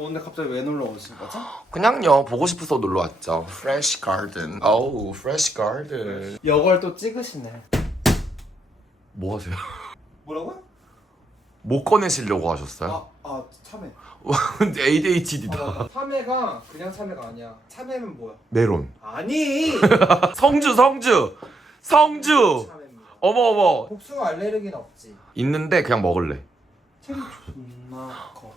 오늘 갑자기 왜 놀러 오신 거죠? 그냥요 보고 싶어서 놀러 왔죠. Fresh Garden. 어우, Fresh Garden. 이걸 또 찍으시네. 뭐 하세요? 뭐라고요? 뭐 꺼내시려고 하셨어요? 아, 아 참외. ADHD다. 아, 맞다. 참외가 그냥 참외가 아니야. 참외는 뭐야? 메론. 아니. 성주, 성주, 성주. 참외입니다. 어머 어머. 복숭아 알레르기는 없지. 있는데 그냥 먹을래. 체리 존나 커.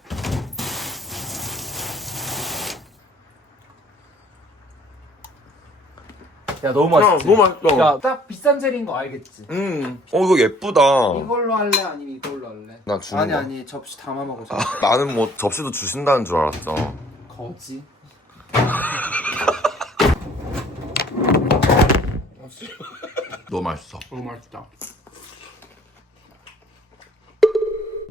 야 너무 맛있지. 너무 맛있어. 야 딱 비싼 젤인 거 알겠지? 음. 어 이거 예쁘다. 이걸로 할래 아니면 이걸로 할래? 나 주는 아니 거. 아니 접시 담아 먹어줘. 나는 뭐 접시도 주신다는 줄 알았어. 거지. 너무 맛있어. 너무 맛있다.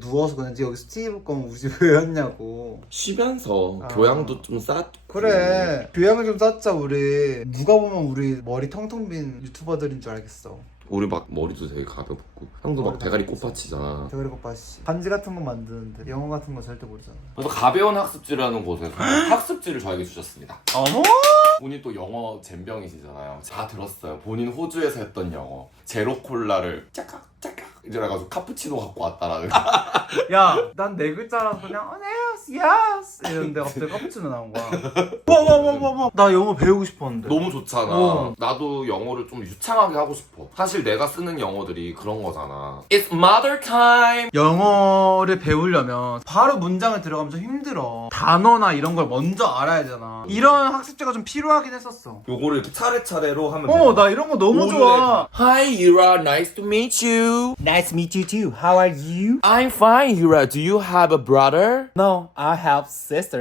누워서 그런지 여기 스티브 건 우리 집 왜 왔냐고. 쉬면서 아. 교양도 좀 쌓고. 그래. 교양을 좀 쌓자 우리. 누가 보면 우리 머리 텅텅 빈 유튜버들인 줄 알겠어. 우리 막 머리도 되게 가볍고 형도 막 대가리 꽃받치잖아. 대가리 오빠씨. 반지 같은 거 만드는데 영어 같은 거 절대 모르잖아. 그래서 가벼운 학습지라는 곳에서 학습지를 저에게 주셨습니다. 어머? 본인 또 영어 젬병이시잖아요. 다 들었어요. 본인 호주에서 했던 영어. 제로 콜라를 짜깍 짜깍 이래가지고 카푸치노 갖고 왔다라는. 야, 난 네 글자라서 그냥 어, yes, yes 이랬는데 갑자기 카푸치노 나온 거야. 와와와와와. 나 영어 배우고 싶었는데. 너무 좋잖아. 어. 나도 영어를 좀 유창하게 하고 싶어. 사실 내가 쓰는 영어들이 그런 거잖아. It's mother time. 영어를 배우려면 바로 문장을 들어가면 좀 힘들어. 단어나 이런 걸 먼저 알아야 되잖아. 이런 학습제가 좀 필요하긴 했었어. 요거를 이렇게 차례차례로 하면 어, 나 이런 거 너무 좋아. Hi, Yura. Nice to meet you. Nice to meet you too. How are you? I'm fine, Yura. Do you have a brother? No, I have sister.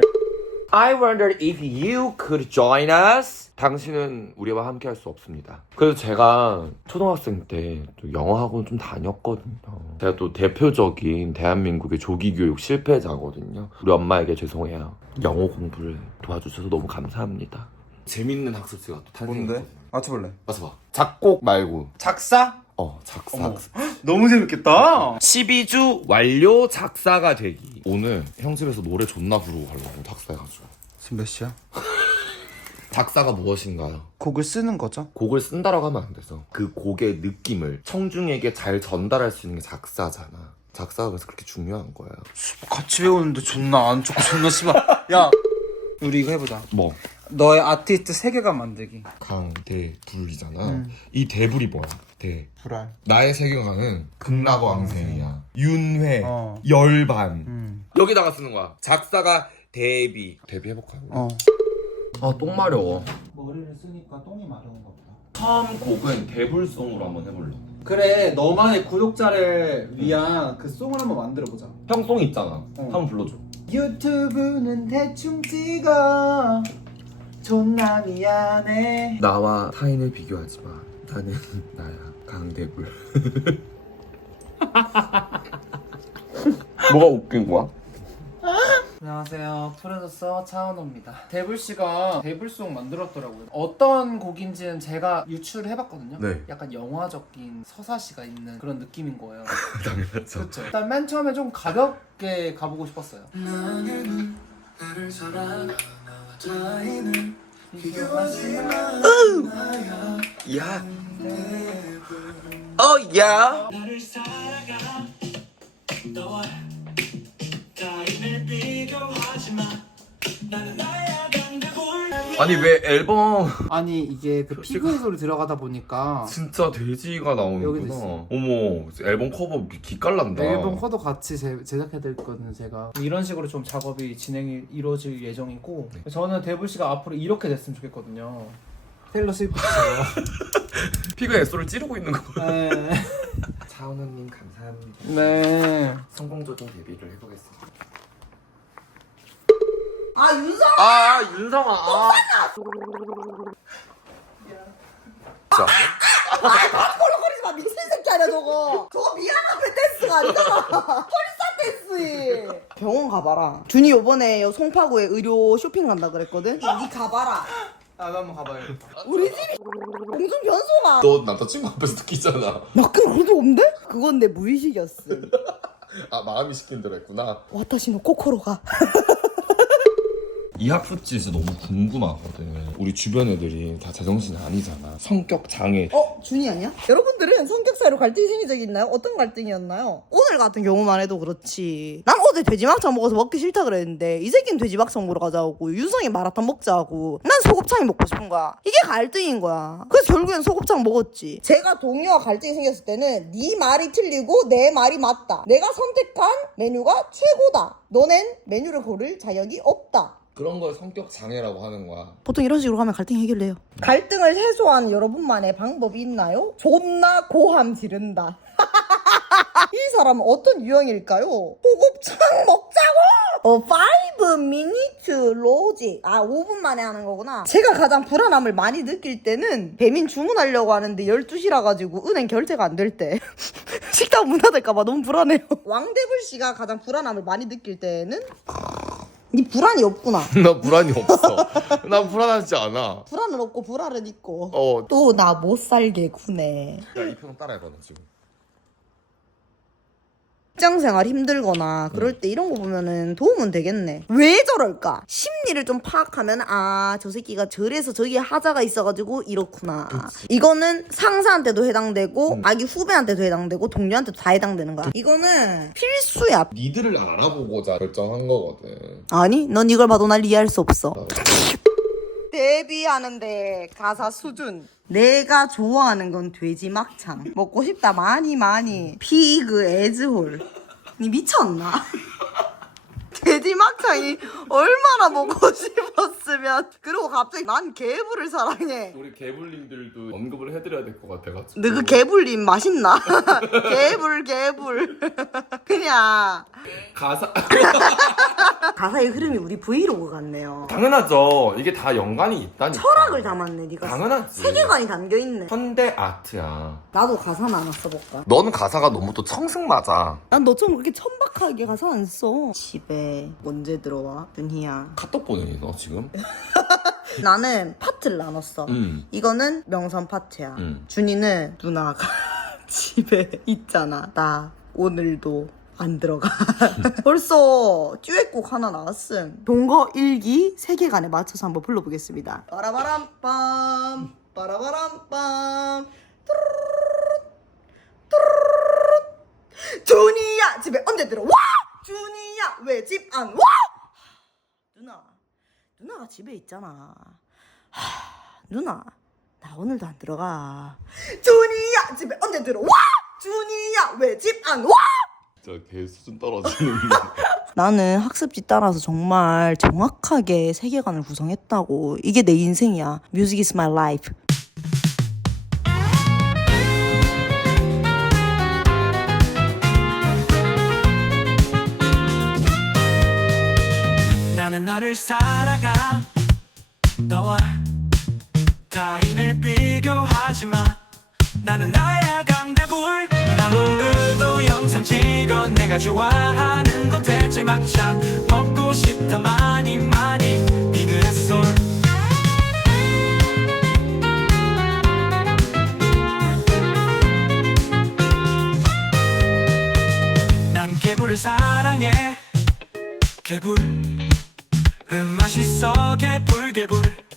I wondered if you could join us. 당신은 우리와 함께 할 수 없습니다. 그래서 제가 초등학생 때 또 영어 학원 좀 다녔거든요. 제가 또 대표적인 대한민국의 조기 교육 실패자거든요. 우리 엄마에게 죄송해요. 영어 공부를 도와주셔서 너무 감사합니다. 재밌는 학습지가 또 탄생했거든요. 맞춰볼래? 맞아 봐. 작곡 말고 작사? 어 작사 어머. 학습. 너무 재밌겠다. 12주 완료 작사가 되기. 오늘 형 집에서 노래 존나 부르고 가려고 작사해가지고. 지금 몇 시야? 작사가 무엇인가요? 곡을 쓰는 거죠? 곡을 쓴다라고 하면 안 돼서 그 곡의 느낌을 청중에게 잘 전달할 수 있는 게 작사잖아. 작사가 그래서 그렇게 중요한 거예요. 같이 배우는데 존나 안 좋고 존나 씨발. 야, 우리 이거 해보자. 뭐? 너의 아티스트 세계관 만들기. 강대불이잖아. 음. 이 대불이 뭐야? 대. 불알. 나의 세계관은 극락왕생이야. 윤회, 어. 열반. 음. 여기다가 쓰는 거야. 작사가 데뷔. 데뷔 해볼까요? 어. 아, 똥 마려워. 머리를 쓰니까 똥이 마려운가 보다. 처음 곡은 대불송으로 한번 해볼래. 그래, 너만의 구독자를 위한 그 송을 한번 만들어 보자. 형송 있잖아. 한번 불러줘. 유튜브는 대충 찍어. 존나 미안해. 나와 타인을 비교하지 마. 나는 나야 강대불. 뭐가 웃긴 거야? 안녕하세요. 프로듀서 차은호입니다. 대불 씨가 대불송 만들었더라고요. 어떤 곡인지는 제가 유출을 해봤거든요. 네. 약간 영화적인 서사시가 있는 그런 느낌인 거예요. 당연하죠. 그렇죠. 일단 맨 처음에 좀 가볍게 가보고 싶었어요. 야. 어 야. 아니 왜 앨범 아니 이게 그 피그의 소리 들어가다 보니까 진짜 돼지가 나오는구나. 있어. 어머 앨범 커버 기깔난다. 앨범 커도 같이 제, 제작해드릴 거거든요 제가 이런 식으로 좀 작업이 진행이 이루어질 예정이고 저는 대불 씨가 앞으로 이렇게 됐으면 좋겠거든요 테일러 스위프트처럼 피그 애소를 찌르고 있는 거. 네. 차은우님 감사합니다. 네. 성공적인 데뷔를 해보겠습니다. 아 윤성 아 윤성아. 아. 진짜. 콜록거리지 마 미친 새끼 아니야 저거 저거 미안한 댄스가 아니잖아 폴리사 댄스 병원 가봐라 준이 요번에 요 송파구에 의료 쇼핑 간다 그랬거든 니 가봐라 나도 한번 가봐야겠다 우리 집이 공중 변소가 너 남자친구 앞에서 느끼잖아. 나 그런 것도 없는데? 그건 내 무의식이었어 아 마음이 시킨 대로 했구나. 와타시노 코코로가 이 학습지 진짜 너무 궁금하거든. 우리 주변 애들이 다 제정신이 아니잖아. 성격 장애. 어? 준이 아니야? 여러분들은 성격 사이로 갈등이 생긴 적이 있나요? 어떤 갈등이었나요? 오늘 같은 경우만 해도 그렇지 난 어제 돼지막창 먹어서 먹기 싫다 그랬는데 이 새끼는 돼지막창 먹으러 가자고 유성이 마라탕 먹자고 난 소곱창이 먹고 싶은 거야 이게 갈등인 거야 그래서 결국엔 소곱창 먹었지 제가 동료와 갈등이 생겼을 때는 네 말이 틀리고 내 말이 맞다 내가 선택한 메뉴가 최고다 너넨 메뉴를 고를 자격이 없다 그런 걸 성격 장애라고 하는 거야. 보통 이런 식으로 하면 갈등 해결돼요. 갈등을 해소하는 여러분만의 방법이 있나요? 존나 고함 지른다. 이 사람은 어떤 유형일까요? 소곱창 먹자고! 어, 5 minutes logic. 아, 5분 만에 하는 거구나. 제가 가장 불안함을 많이 느낄 때는 배민 주문하려고 하는데 12시라 가지고 은행 결제가 안 될 때. 식당 문 닫을까봐 너무 불안해요. 왕대불 씨가 가장 불안함을 많이 느낄 때는 니 불안이 없구나. 나 불안이 없어. 난 불안하지 않아. 불안은 없고 불안은 있고. 어. 또 나 못 살게 구네. 야 이 표정 따라해봐 너 지금. 직장 생활 힘들거나 그럴 때 이런 거 보면은 도움은 되겠네. 왜 저럴까? 심리를 좀 파악하면 아, 저 새끼가 저래서 저기에 하자가 있어가지고 이렇구나. 이거는 상사한테도 해당되고 아기 후배한테도 해당되고 동료한테도 다 해당되는 거야. 이거는 필수야. 니들을 알아보고자 결정한 거거든. 아니, 넌 이걸 봐도 날 이해할 수 없어. 데뷔하는데 가사 수준. 내가 좋아하는 건 돼지 막창. 먹고 싶다 많이 많이. 피그 에즈홀. 니 미쳤나? 돼지 막창이 얼마나 먹고 싶었으면. 그리고 갑자기 난 개불을 사랑해. 우리 개불님들도 언급을 해드려야 될 것 같아가지고. 너그 개불님 맛있나? 개불 개불. 그냥 가사 가사의 흐름이 우리 브이로그 같네요. 당연하죠. 이게 다 연관이 있다니까. 철학을 담았네 네가. 당연하지. 세계관이 담겨 있네. 현대 아트야. 나도 가사는 하나 써볼까? 넌 가사가 너무 또 청승 맞아. 난 너처럼 그렇게 천박하게 가사 안 써. 집에 언제 들어와? 준희야. 카톡 보내니 너 지금? 나는 파트를 나눴어. 응. 이거는 명선 파트야. 응. 준이는 누나가 집에 있잖아. 나 오늘도 안 들어가. 벌써 듀엣곡 하나 나왔음. 동거 일기 세계관에 맞춰서 한번 불러보겠습니다. 빠라바람 빰 빠라바람빰 준이야 집에 언제 들어와? 준이야 왜 집 안 와? 누나 누나가 집에 있잖아. 하, 누나 나 오늘도 안 들어가. 준이야 집에 언제 들어와? 준이야 왜 집 안 와? 진짜 개 수준 떨어지는. 나는 학습지 따라서 정말 정확하게 세계관을 구성했다고. 이게 내 인생이야. Music is my life. 나는 너를 살아가 너와 타인을 비교하지 마 나는 나야 강대불. 나 오늘도 영상 찍어 내가 좋아하는 건 대체 막창. 먹고 싶다 많이 많이. 비그레솔. 난 개불을 사랑해. 개불 음 맛있어 개불 개불